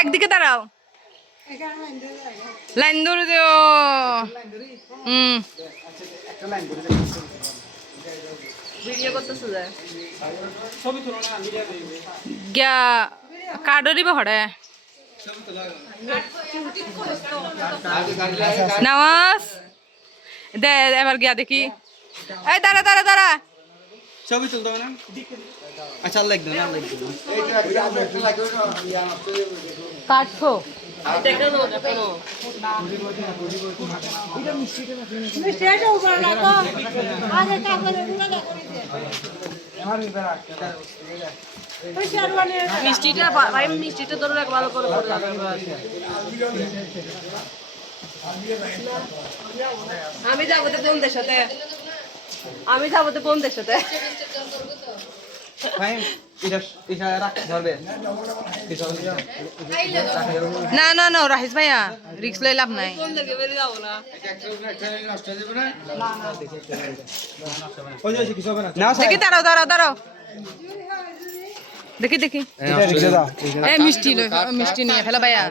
একদিকে দাঁড়াও, লাইন ধরে দিও। ভিডিও করতেছে যে গিয়া কার্ডও দিব হরে নামাজ দে। এবার গিয়া দেখি, এই দাঁড়া দাঁড়া দাঁড়া, ছবি তুলতে হবে না? আচ্ছা লাইক দেন, লাইক দেন। কাটছো মিষ্টিটা ভাই, মিষ্টিটা ধরে রাখ ভালো করে। আমি যাবো তো বোনদের সাথে, আমি যাবো তো বোনদের সাথে। ভাই এটা এটা রাখ ধরবে। না না না রাহিস ভাইয়া, রিস্ক লই লাভ নাই। দেখি দাঁড়াও দাঁড়াও দাঁড়াও, দেখি দেখি, মিষ্টি মিষ্টি নিয়ে ফেলা ভাইয়া।